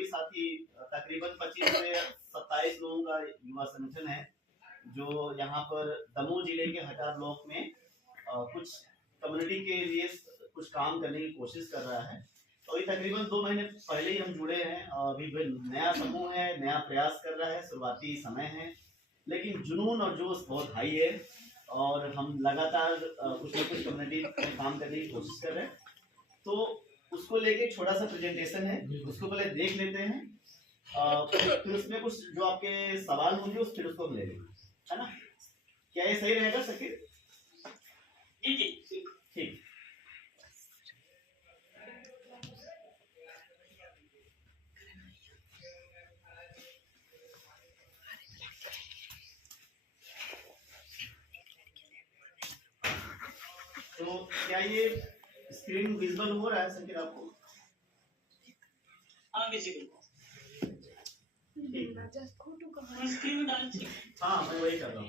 सभी साथी तकरीबन 25 से 27 लोगों का युवा संगठन है जो यहाँ पर दमोह जिले के हटार ब्लॉक में कुछ कम्युनिटी के लिए कुछ काम करने की कोशिश कर रहा है। तो ये तकरीबन 2 महीने पहले ही हम जुड़े हैं और अभी नया समूह है, नया प्रयास कर रहा है, शुरुआती समय है, लेकिन जुनून और जोश बहुत हाई है और हम लगातार कुछ न कुछ कम्युनिटी में काम करने की कोशिश कर रहे हैं। तो उसको लेके छोटा सा प्रेजेंटेशन है, उसको पहले देख लेते हैं, फिर उसमें कुछ जो आपके सवाल होंगे फिर उसको हम ले लेंगे, है ना? क्या ये सही रहेगा शकील? ठीक। तो क्या ये स्क्रीन विजिबल हो रहा है शकील आपको? हाँ विजिबल। हाँ मैं वही कर रहा हूँ।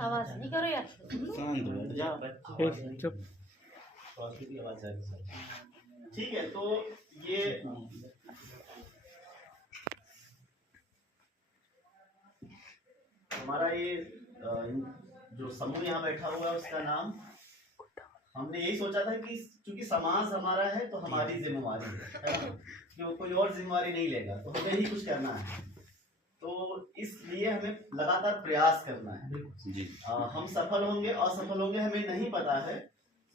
आवाज नहीं करो यार। चुप। ठीक है, तो ये हमारा ये जो समूह यहाँ बैठा हुआ है उसका नाम, हमने यही सोचा था कि क्योंकि समाज हमारा है तो हमारी जिम्मेवारी है ना, कि कोई और जिम्मेवारी नहीं लेगा, तो हमें ही कुछ करना है। तो इसलिए हमें लगातार प्रयास करना है जी। हम सफल होंगे असफल होंगे हमें नहीं पता है,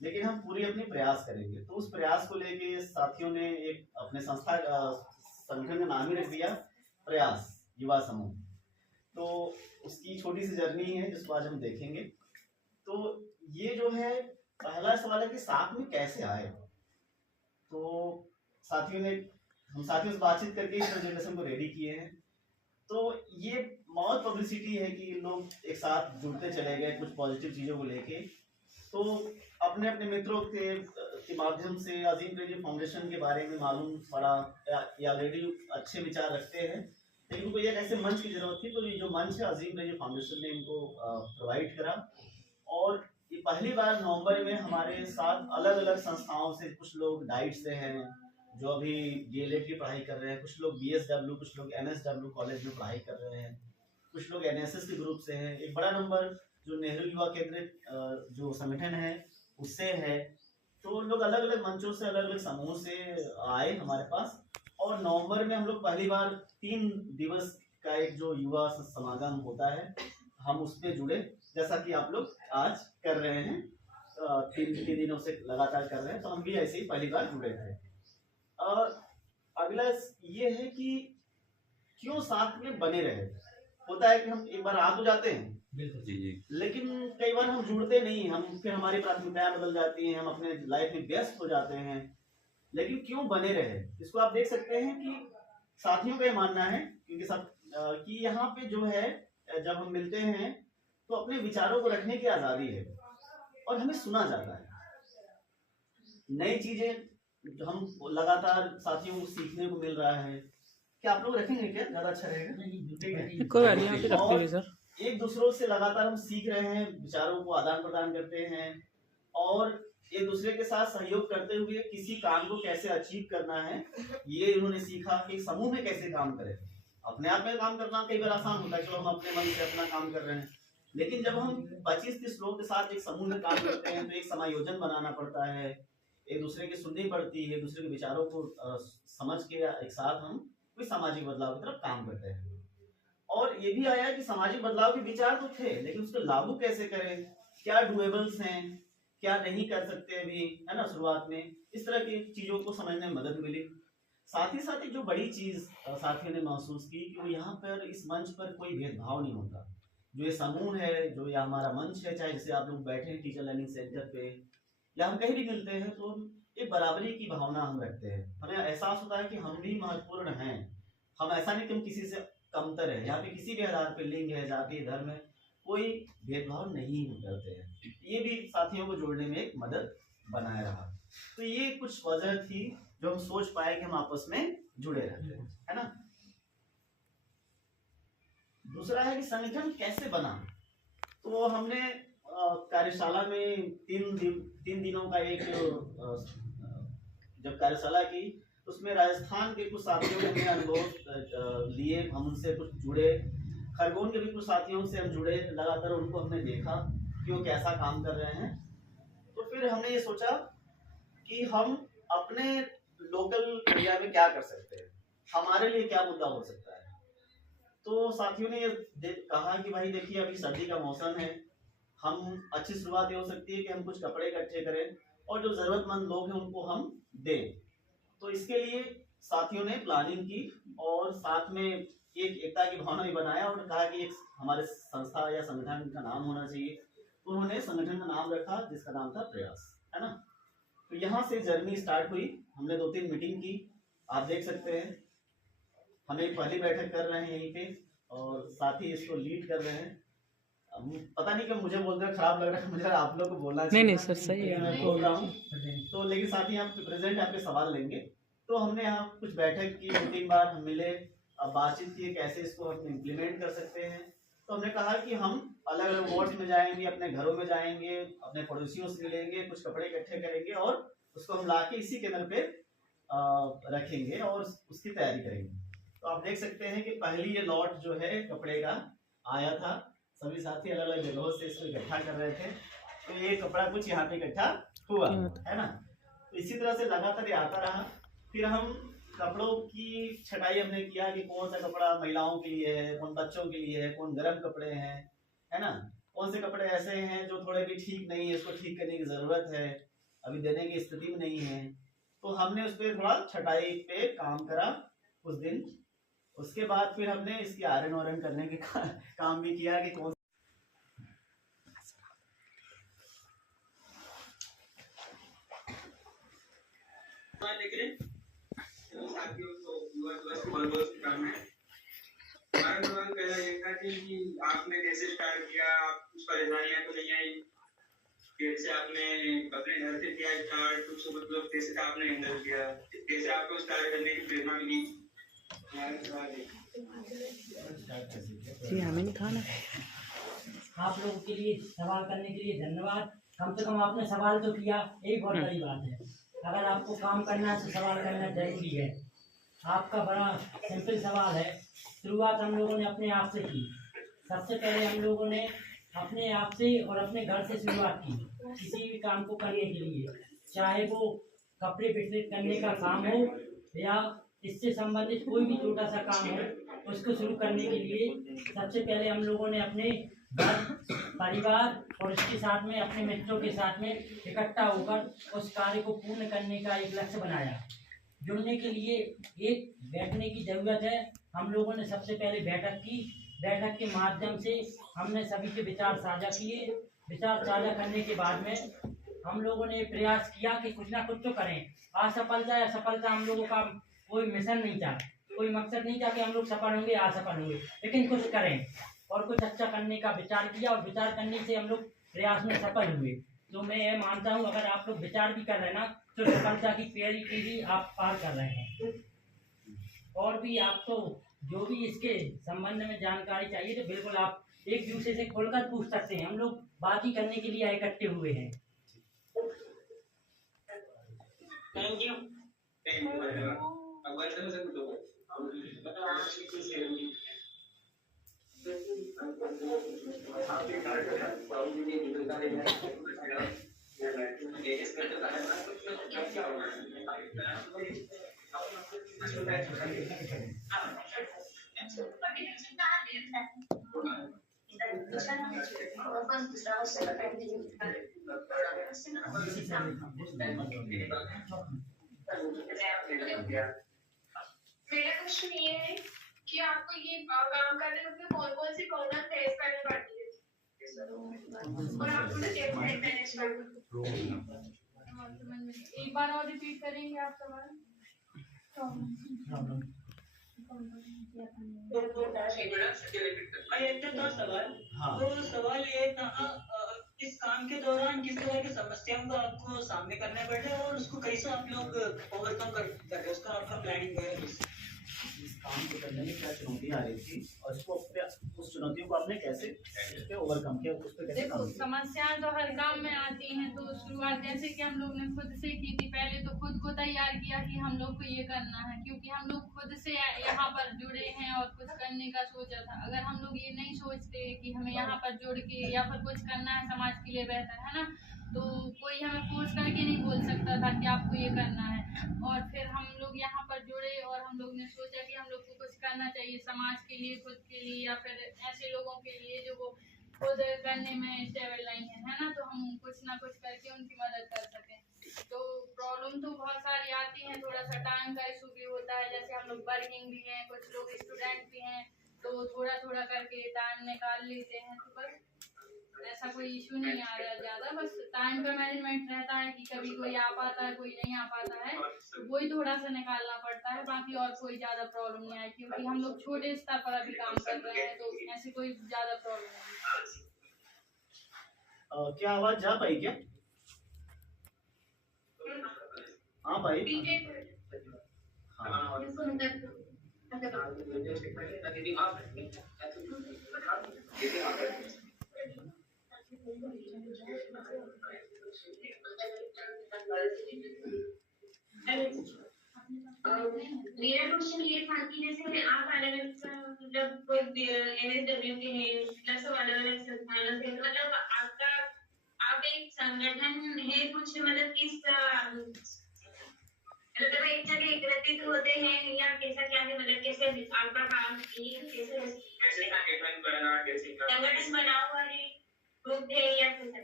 लेकिन हम पूरी अपनी प्रयास करेंगे। तो उस प्रयास को लेके साथियों ने एक अपने संस्था संगठन का नाम ही रख दिया प्रयास युवा समूह। तो उसकी छोटी सी जर्नी है जिसको आज हम देखेंगे। तो ये जो है पहला सवाल है कि साथ में कैसे आए। तो हम साथियों से बातचीत करके इस प्रेजेंटेशन को रेडी किए हैं। तो ये बहुत पब्लिसिटी है कि लोग एक साथ जुड़ते चले गए कुछ पॉजिटिव चीज़ों को लेके। तो अपने अपने मित्रों के माध्यम से अजीम प्रेमजी फाउंडेशन के बारे में मालूम पड़ा या ऑलरेडी अच्छे विचार रखते हैं, लेकिन उनको एक ऐसे मंच की जरूरत थी। तो ये जो मंच है अजीम प्रेमजी फाउंडेशन ने इनको प्रोवाइड करा। और ये पहली बार नवंबर में हमारे साथ अलग अलग संस्थाओं से कुछ लोग डाइट से हैं जो अभी डीएलएड की पढ़ाई कर रहे हैं, कुछ लोग बीएसडब्ल्यू, कुछ लोग एमएसडब्ल्यू कॉलेज में पढ़ाई कर रहे हैं, कुछ लोग एनएसएस के ग्रुप से हैं, एक बड़ा नंबर जो नेहरू युवा केंद्र जो संगठन है उससे है। तो लोग अलग अलग मंचों से अलग अलग समूह से आए हमारे पास। और नवंबर में हम लोग पहली बार 3 दिवस का एक जो युवा समागम होता है हम उसमें जुड़े, जैसा कि आप लोग आज कर रहे हैं, 3 दिनों से लगातार कर रहे हैं। तो हम भी ऐसे ही पहली बार जुड़े थे। अगला ये है कि क्यों साथ में बने रहे। होता है कि हम एक बार आ तो जाते हैं लेकिन कई बार हम जुड़ते नहीं, हम फिर हमारी प्राथमिकताएं बदल जाती हैं, हम अपने लाइफ में व्यस्त हो जाते हैं। लेकिन क्यों बने रहे, इसको आप देख सकते हैं कि साथियों का ये मानना है क्योंकि कि यहाँ पे जो है जब हम मिलते हैं तो अपने विचारों को रखने की आजादी है और हमें सुना जाता है। नई चीजें हम लगातार साथियों को सीखने को मिल रहा है। क्या आप लोग रखेंगे? क्या ज्यादा अच्छा रहेगा? ठीक है, कोई बात नहीं, आप रखते हैं सर। एक दूसरों से लगातार हम सीख रहे हैं, विचारों को आदान प्रदान करते हैं और एक दूसरे के साथ सहयोग करते हुए किसी काम को कैसे अचीव करना है ये उन्होंने सीखा कि समूह में कैसे काम करें। अपने आप में काम करना कई बार आसान होता है, चलो हम अपने मन से अपना काम कर रहे हैं, लेकिन जब हम 25-30 लोगों के साथ एक समूह में काम करते हैं तो एक समायोजन बनाना पड़ता है, एक दूसरे की सुननी पड़ती है, एक दूसरे के विचारों को समझ के एक साथ हम कोई सामाजिक बदलाव की तरफ काम करते हैं। और ये भी आया कि सामाजिक बदलाव के विचार तो थे लेकिन उसको लागू कैसे करें, क्या डुएबल्स हैं, क्या नहीं कर सकते अभी, है ना। शुरुआत में इस तरह की चीजों को समझने में मदद मिली। साथ ही साथ एक जो बड़ी चीज साथियों ने महसूस की कि वो यहाँ पर इस मंच पर कोई भेदभाव नहीं होता। जो ये समूह है, जो ये हमारा मंच है, चाहे जैसे आप लोग बैठे हैं टीचर लर्निंग सेंटर पे या हम कहीं भी मिलते हैं, तो एक बराबरी की भावना हम रखते हैं। हमें एहसास होता है कि हम भी महत्वपूर्ण हैं। हम ऐसा नहीं कि हम किसी से कमतर है, यहाँ पे किसी भी आधार पर लिंग है, जाति, धर्म है, कोई भेदभाव नहीं करते हैं। ये भी साथियों को जोड़ने में एक मदद बनाया रहा। तो ये कुछ वजह थी जो हम सोच पाए कि हम आपस में जुड़े रहते हैं, है ना। दूसरा है कि संगठन कैसे बना। तो हमने कार्यशाला में 3 दिनों का एक जब कार्यशाला की तो उसमें राजस्थान के कुछ साथियों ने हमने अनुभव लिए, हम उनसे कुछ जुड़े। खरगोन के भी कुछ साथियों से हम जुड़े, लगातार उनको हमने देखा कि वो कैसा काम कर रहे हैं। तो फिर हमने ये सोचा कि हम अपने लोकल एरिया में क्या कर सकते हैं, हमारे लिए क्या मुद्दा हो सकता है। तो साथियों ने ये कहा कि भाई देखिए, अभी सर्दी का मौसम है, हम अच्छी शुरुआत ये हो सकती है कि हम कुछ कपड़े इकट्ठे करें और जो जरूरतमंद लोग हैं उनको हम दें। तो इसके लिए साथियों ने प्लानिंग की और साथ में एक एकता की भावना भी बनाया और कहा कि एक हमारे संस्था या संगठन का नाम होना चाहिए। तो उन्होंने संगठन का नाम रखा जिसका नाम था प्रयास, है ना। तो यहाँ से जर्नी स्टार्ट हुई। हमने 2-3 मीटिंग की, आप देख सकते हैं। हम एक पहली बैठक कर रहे हैं यहीं पे और साथ ही इसको लीड कर रहे हैं। पता नहीं क्यों मुझे बोलते हैं खराब लग रहा है, मुझे आप लोग को बोलना चाहिए। नहीं सर, सही है, मैं बोल रहा हूँ तो, लेकिन साथ ही आप प्रेजेंट आपके सवाल लेंगे। तो हमने यहाँ कुछ बैठक की, 2-3 बार हम मिले, अब बातचीत की कैसे इसको हम इम्प्लीमेंट कर सकते हैं। तो हमने कहा कि हम अलग अलग वार्ड में जाएंगे, अपने घरों में जाएंगे, अपने पड़ोसियों से मिलेंगे, कुछ कपड़े इकट्ठे करेंगे और उसको हम लाके इसी केंद्र पे रखेंगे और उसकी तैयारी करेंगे। तो आप देख सकते हैं कि पहली ये लॉट जो है कपड़े का आया था, सभी साथी अलग अलग जगहों से इसको इकट्ठा कर रहे थे। तो ये कपड़ा कुछ यहाँ पे इकट्ठा हुआ, है ना। तो इसी तरह से लगातार ये आता रहा। फिर हम कपड़ों की छटाई हमने किया कि कौन सा कपड़ा महिलाओं के लिए है, कौन बच्चों के लिए है, कौन गर्म कपड़े हैं, है ना। कौन से कपड़े ऐसे हैं जो थोड़े भी ठीक नहीं है, इसको ठीक करने की जरूरत है, अभी देने की स्थिति में नहीं है। तो हमने उस पर थोड़ा छटाई पे काम करा कुछ दिन। उसके बाद फिर हमने इसकी आयरन वायरन करने के काम भी किया कि कौन आपने कैसे स्टार्ट किया, कुछ परेशानियां तो नहीं आई, कैसे आपने अपने घर से किया स्टार्ट, कुछ मतलब कैसे आपने हैंडल किया, कैसे आपको स्टार्ट करने की प्रेरणा मिली। जी हमें नहीं था ना। आप लोगों के लिए सवाल करने के लिए धन्यवाद। कम से कम आपने सवाल तो किया, यही बहुत बड़ी बात है। अगर आपको काम करना है तो सवाल करना जरूरी है। आपका बड़ा सिंपल सवाल है। शुरुआत हम लोगों ने अपने आप से की। सबसे पहले हम लोगों ने अपने आप से और अपने घर से शुरुआत की किसी भी काम को करने के लिए, चाहे वो कपड़े वितरित करने का काम हो या इससे संबंधित कोई भी छोटा सा काम हो, उसको शुरू करने के लिए सबसे पहले हम लोगों ने अपने घर, परिवार और उसके साथ में अपने मित्रों के साथ में इकट्ठा होकर उस कार्य को पूर्ण करने का एक लक्ष्य बनाया। जुड़ने के लिए एक बैठने की जरूरत है। हम लोगों ने सबसे पहले बैठक की। बैठक के माध्यम से हमने सभी के विचार साझा किए। विचार साझा करने के बाद में हम लोगों ने प्रयास किया कि कुछ ना कुछ तो करें। असफलता या सफलता हम लोगों का कोई मिशन नहीं था, कोई मकसद नहीं था कि हम लोग सफल होंगे असफल होंगे, लेकिन कुछ करें और कुछ अच्छा करने का विचार किया और विचार करने से हम लोग प्रयास में सफल हुए। तो मैं ये मानता हूँ अगर आप लोग विचार भी कर रहे हैं ना, तो सफलता की पीढ़ी आप पार कर रहे हैं। और भी आपको जो भी इसके संबंध में जानकारी चाहिए तो बिल्कुल आप एक दूसरे से खुलकर पूछ सकते हैं। हम लोग बात ही करने के लिए इकट्ठे हुए हैं। Thank you. मेरा क्वेश्चन ये है कि आपको ये काम करने में कौन कौन सी प्रॉब्लम फेस करनी पड़ती है और आपको कैसे मैनेज करना। एक बार और रिपीट करेंगे आप सवाल। तो सवाल ये था, इस काम के दौरान किस तरह की समस्याओं का आपको सामने करना पड़ रहा है और उसको कैसे आप लोग ओवरकम कर रहे हैं, उसका आपका प्लानिंग है। इस काम को करने में क्या चुनौतियां आ रही थी और उसको उस चुनौतियों को आपने कैसे उस पे ओवरकम किया, उस पे कैसे देखो काम किया? समस्याएं तो हर काम में आती हैं, तो शुरुआत जैसे कि हम लोग ने खुद से की थी। पहले तो खुद को तैयार किया कि हम लोग को ये करना है, क्योंकि हम लोग खुद से यहाँ पर जुड़े हैं और कुछ करने का सोचा था। अगर हम लोग ये नहीं सोचते कि हमें यहाँ पर जुड़ के या फिर कुछ करना है समाज के लिए बेहतर, है ना, तो कोई हमें फोर्स करके नहीं बोल सकता था कि आपको ये करना है। और फिर हम लोग यहाँ पर जुड़े और हम लोग ने सोचा कि हम लोग को कुछ करना चाहिए समाज के लिए, खुद के लिए, या फिर ऐसे लोगों के लिए जो वो खुद करने में स्टेबल नहीं है ना, तो हम कुछ ना कुछ करके उनकी मदद कर सकें। तो प्रॉब्लम तो बहुत सारी आती हैं, थोड़ा सा टाइम का इशू भी होता है। जैसे हम लोग वर्किंग भी हैं, कुछ लोग स्टूडेंट भी हैं, तो थोड़ा थोड़ा करके टाइम निकाल लेते हैं। तो बस ऐसा कोई इशू नहीं आ रहा है ज़्यादा, बस टाइम का मैनेजमेंट रहता है कि कभी कोई आ पाता है, कोई नहीं आ पाता है, तो वही थोड़ा सा निकालना पड़ता है। बाकी और कोई ज़्यादा प्रॉब्लम नहीं है, क्योंकि हम लोग छोटे स्तर पर अभी काम कर रहे हैं, तो ऐसी कोई ज़्यादा प्रॉब्लम नहीं है। क्या आवाज जा पाई क्या? हाँ भाई। पीछे हाँ मेरा क्वेश्चन ये था कि जैसे आप अलग अलग मतलब कोई MSW के हैं, प्लस अलग अलग संस्थानों से, मतलब आपका आप एक संगठन है कुछ, मतलब किस मतलब एक जगह एकत्रित होते हैं या कैसा क्या है, मतलब कैसे आपका काम ये कैसे संगठन बना हुआ है, ग्रुप है या कैसा?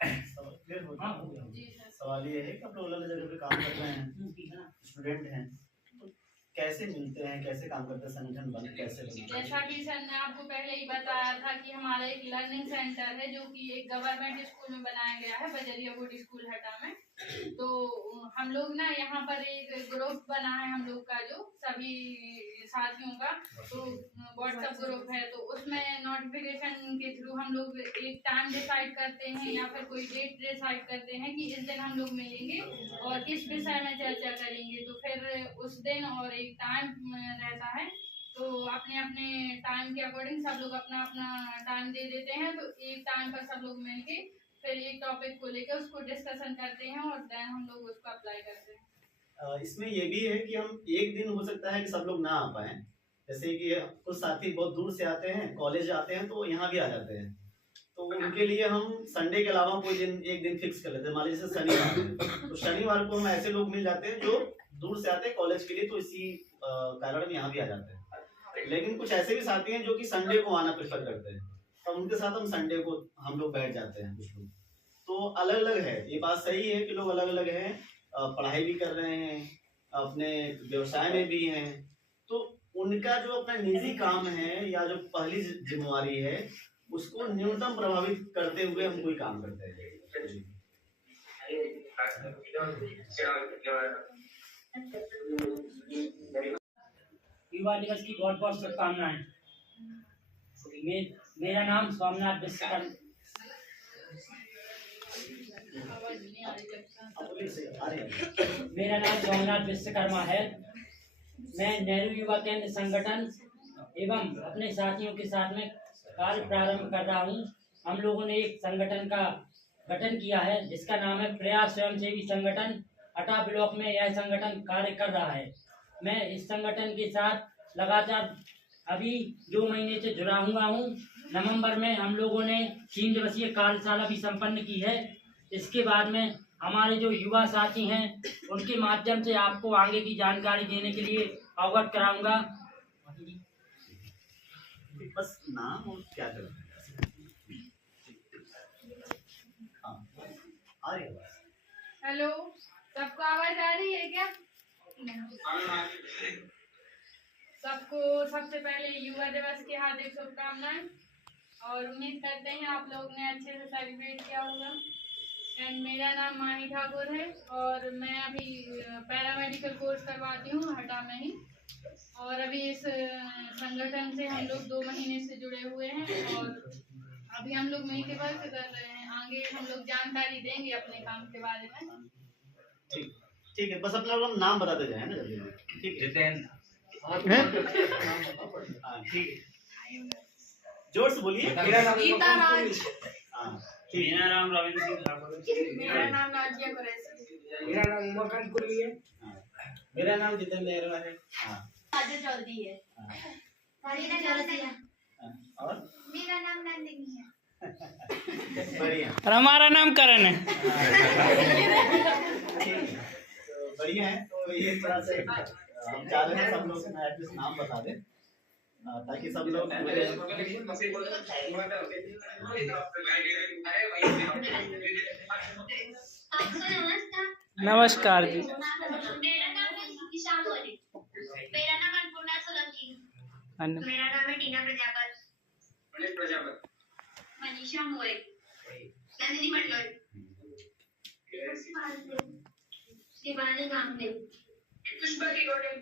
क्लियर हो हाँ, गया? हो गया। जी सर। सवाल ये है कि आप लोग अलग जगह पे काम कर रहे हैं, स्टूडेंट हैं, तो कैसे मिलते हैं, कैसे काम करते हैं, संगठन बन कैसे बनता है? जैसा कि सर ने आपको पहले ही बताया था कि हमारा एक लर्निंग सेंटर है जो कि एक गवर्नमेंट स्कूल में बनाया गया है, बजरिया बोर्ड स्कूल हटा में। तो हम लोग ना यहाँ पर एक ग्रुप बना है हम लोग का, जो सभी साथियों का, तो व्हाट्सएप ग्रुप है। तो उसमें नोटिफिकेशन के थ्रू हम लोग एक टाइम डिसाइड करते हैं या फिर कोई डेट डिसाइड करते हैं कि इस दिन हम लोग मिलेंगे और किस विषय में चर्चा करेंगे। तो फिर उस दिन और एक टाइम रहता है, तो अपने अपने टाइम के अकॉर्डिंग सब लोग अपना अपना टाइम दे देते हैं। तो एक टाइम पर सब लोग मिलके फिर एक टॉपिक को लेकर उसको डिस्कशन करते हैं और देन हम लोग उसको अप्लाई करते हैं। इसमें ये भी है कि हम एक दिन हो सकता है कि सब लोग ना आ पाए, जैसे कि कुछ साथी बहुत दूर से आते हैं, कॉलेज आते हैं, तो यहाँ भी आ जाते हैं, तो उनके लिए हम संडे के अलावा कोई दिन एक दिन फिक्स कर लेते हैं। मान लीजिए शनिवार है, तो शनिवार को हम ऐसे लोग मिल जाते हैं जो दूर से आते हैं कॉलेज के लिए, तो इसी कारण हम यहाँ भी आ जाते हैं। लेकिन कुछ ऐसे भी साथी हैं जो कि संडे को आना प्रेफर करते हैं, तो उनके साथ हम संडे को हम लोग बैठ जाते हैं। कुछ लोग तो अलग अलग है, ये बात सही है कि लोग अलग अलग हैं, पढ़ाई भी कर रहे हैं, अपने व्यवसाय में भी हैं, तो उनका जो अपना निजी काम है या जो पहली जिम्मेवारी है उसको न्यूनतम प्रभावित करते हुए हम कोई काम करते हैं। युवा दिवस की बहुत बहुत शुभकामनाएं। मेरा नाम सोमनाथ विश्वकर्मा, मेरा नाम सोमनाथ विश्वकर्मा है। मैं नेहरू युवा केंद्र संगठन एवं अपने साथियों के साथ में कार्य प्रारंभ कर रहा हूँ। हम लोगों ने एक संगठन का गठन किया है जिसका नाम है प्रयास स्वयंसेवी संगठन। हटा ब्लॉक में यह संगठन कार्य कर रहा है। मैं इस संगठन के साथ लगातार अभी 2 महीने से जुड़ा हुआ हूँ। नवंबर में हम लोगों ने 3 दिवसीय कार्यशाला भी संपन्न की है। इसके बाद में हमारे जो युवा साथी हैं उनके माध्यम से आपको आगे की जानकारी देने के लिए अवगत कराऊंगा। बस नाम और क्या करते हैं। हाँ, आ रही है आवाज। हेलो, सबको आवाज आ रही है क्या? सबको सबसे पहले युवा दिवस की हार्दिक शुभकामनाएं और उम्मीद करते हैं आप लोग ने अच्छे से सेलिब्रेट किया होगा। एंड मेरा नाम माही ठाकुर है और मैं अभी पैरामेडिकल कोर्स करवाती हूँ हटा में ही, और अभी इस संगठन से हम लोग 2 महीने से जुड़े हुए हैं और अभी हम लोग मिलकर वर्क कर रहे हैं। आगे हम लोग जानकारी देंगे अपने काम के बारे में। ठीक ठीक है, बस अपना लोग नाम बताते जाए ना जल्दी। ठीक है, हैं? हाँ ठीक है। जोर से बोलिए। गीता राज। हाँ, ठीक। मेरा नाम रविंद्र सिंह ठाकुर है। मेरा नाम नाजिया कुरैशी। मेरा नाम उमाकांत कुरली है। मेरा नाम जितेंद्र अहरा है। हाँ, राजा चौधरी है। मेरा नाम नंदिनी। और मेरा नाम नंदिनी है। बढ़िया। और हमारा नाम करण है। तो बढ़िया है। तो ये थोड़ा सा हम चाह रहे हैं सब लोग एटलीस्ट नाम बता दें ताकि सब लोग नमस्कार जी। मेरा नाम है ईशा मोरे। मेरा नाम अन्नपूर्णा सोलंकी। मेरा नाम है टीना प्रजापत। मनीषा मोरे। नंदिनी मटलोई। शिवानी गांगले। पुष्पा किरोड़े।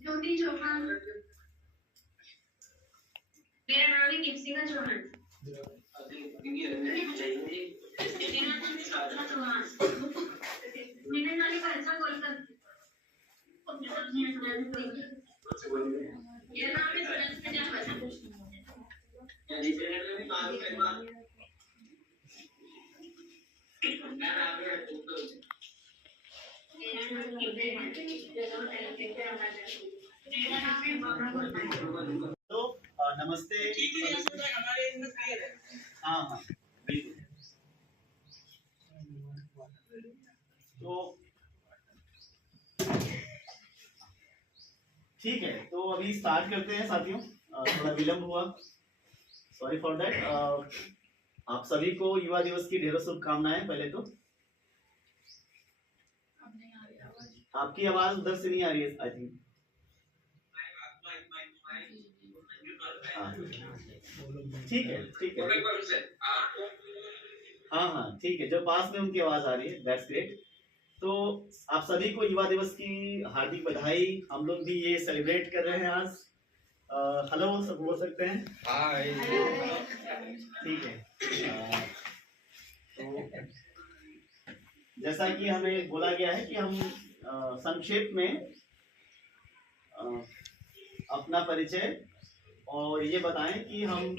ज्योति चौहान। मेरा नाम है किप्सिका चौहान। मेरा नाम है साधना चौहान। मेरा नाम है कल्पना गोलकर। मेरा नाम है सुनील प्रजापति। तो नमस्ते। हाँ हाँ बिल्कुल। तो ठीक है, तो अभी स्टार्ट करते हैं साथियों। थोड़ा विलंब हुआ, सॉरी फॉर दैट। आप सभी को युवा दिवस की ढेरों शुभकामनाएं। पहले तो आपकी आवाज उधर से नहीं आ रही है आई थिंक। ठीक है ठीक है। हाँ हाँ ठीक है, जो पास में उनकी आवाज आ रही है, दैट्स ग्रेट। तो आप सभी को युवा दिवस की हार्दिक बधाई। हम लोग भी ये सेलिब्रेट कर रहे हैं आज। हेलो सब बोल सकते हैं। ठीक है। तो जैसा कि हमें बोला गया है कि हम संक्षेप में अपना परिचय और ये बताएं कि हम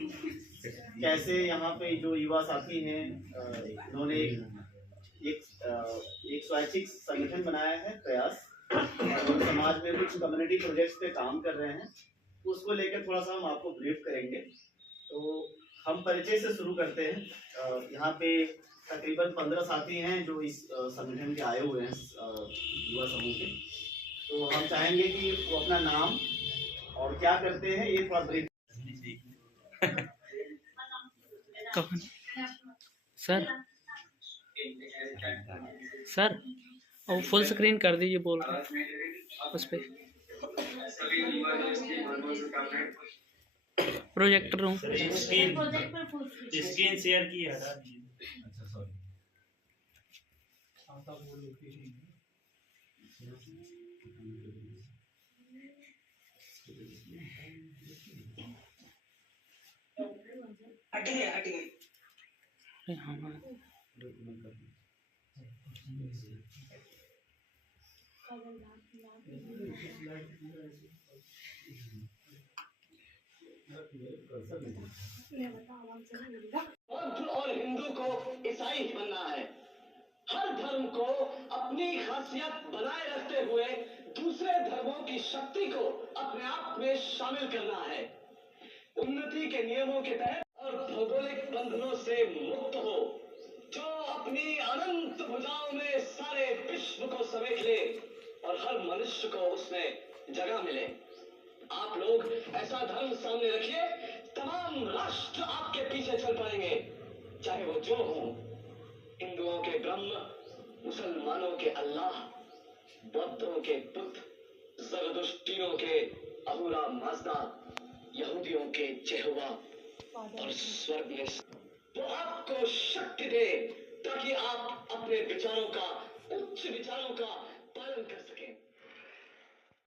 कैसे यहाँ पे जो युवा साथी हैं उन्होंने एक स्वैच्छिक संगठन बनाया है प्रयास, और समाज में कुछ कम्युनिटी प्रोजेक्ट्स पे काम कर रहे हैं। उसको लेकर थोड़ा सा हम आपको ब्रीफ करेंगे। तो हम परिचय से शुरू करते हैं। यहाँ पे तकरीबन 15 साथी हैं जो इस संगठन के आए हुए हैं, युवा समूह के। तो हम चाहेंगे कि वो अपना नाम और क्या करते हैं ये थोड़ा ब्रीफ। सर वो फुल स्क्रीन कर दीजिए, बोल रहे उस पे प्रोजेक्टर हूँ। स्क्रीन शेयर की है। अच्छा सॉरी। बौद्ध और हिंदू को ईसाई ही बनना है। हर धर्म को अपनी खासियत बनाए रखते हुए दूसरे धर्मों की शक्ति को अपने आप में शामिल करना है। उन्नति के नियमों के तहत और भौगोलिक बंधनों से मुक्त हो, जो अपनी अनंत भुजाओं में सारे विश्व को समेट ले और हर मनुष्य को उसमें जगह मिले। आप लोग ऐसा धर्म सामने रखिए, तमाम राष्ट्र आपके पीछे चल पड़ेंगे, चाहे वो जो हो। हिंदुओं के ब्रह्म, मुसलमानों के अल्लाह, बौद्धों के बुद्ध, ज़रदुश्तियों के अहूरा माज़दा, यहूदियों के यहोवा और स्वर्ग में वो आपको शक्ति दे ताकि आप अपने विचारों का, उच्च विचारों का